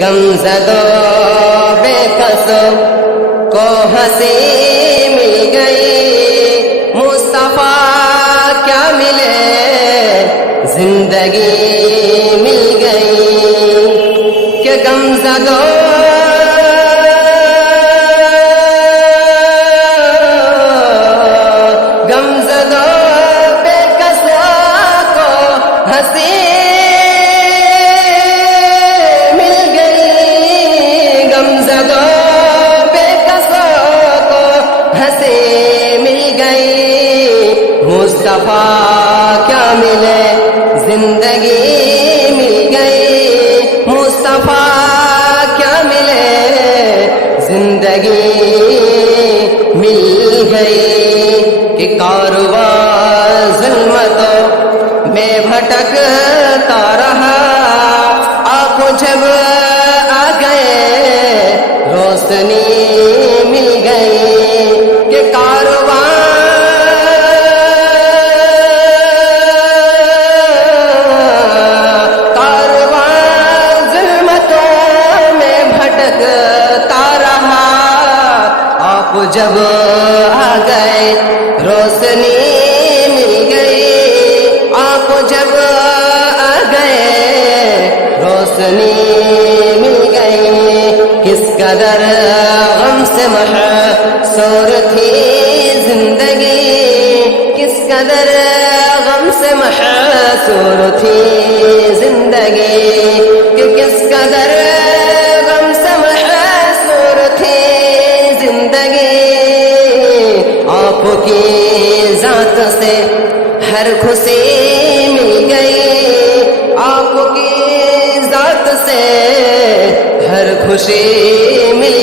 غمزدوں بے کسوں کو ہنسی مل گئی، مصطفیٰ کیا ملے زندگی مل گئی کہ غمزدوں بے کسوں کو ہنسی مل گئی، غمزدوں بے کسوں کو ہنسی مل گئی، مصطفیٰ کیا ملے زندگی مل گئی، مصطفیٰ کیا ملے زندگی مل گئی کہ کارواں ظلمتوں میں بھٹکتا رہا، آپ جب آ گئے روشنی مل گئی کہ کارواں ظلمتوں میں بھٹکتا رہا، آپ جب آ گئے روشنی مل گئی، آپ جب آ گئے روشنی مل گئی، کس قدر غم سے محصور تھی زندگی، کس قدر غم سے محصور تھی زندگی، کہ کس قدر غم سے محصور تھی زندگی، آپ کی ذات سے ہر خوشی مل گئی، آپ کی ذات سے ہر خوشی مل